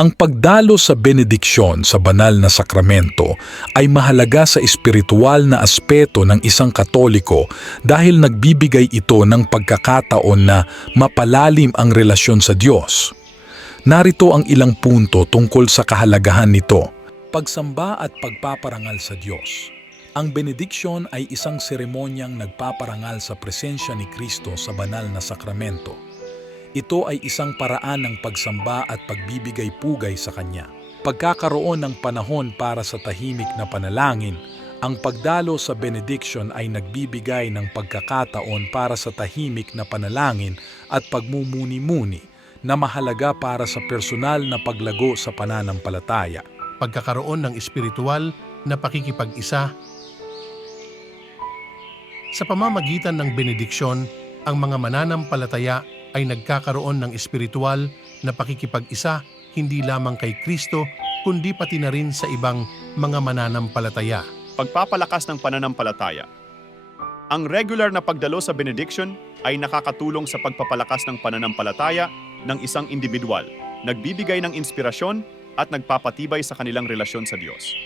Ang pagdalo sa benediksyon sa banal na sakramento ay mahalaga sa espiritual na aspeto ng isang Katoliko dahil nagbibigay ito ng pagkakataon na mapalalim ang relasyon sa Diyos. Narito ang ilang punto tungkol sa kahalagahan nito. Pagsamba at pagpaparangal sa Diyos. Ang benediksyon ay isang seremonyang nagpaparangal sa presensya ni Kristo sa banal na sakramento. Ito ay isang paraan ng pagsamba at pagbibigay pugay sa Kanya. Pagkakaroon ng panahon para sa tahimik na panalangin, ang pagdalo sa benediction ay nagbibigay ng pagkakataon para sa tahimik na panalangin at pagmumuni-muni na mahalaga para sa personal na paglago sa pananampalataya. Pagkakaroon ng espiritual na pakikipag-isa. Sa pamamagitan ng benediksyon, ang mga mananampalataya ay nagkakaroon ng espiritual na pakikipag-isa hindi lamang kay Kristo kundi pati na rin sa ibang mga mananampalataya. Pagpapalakas ng pananampalataya. Ang regular na pagdalo sa benediction ay nakakatulong sa pagpapalakas ng pananampalataya ng isang individual, nagbibigay ng inspirasyon at nagpapatibay sa kanilang relasyon sa Diyos.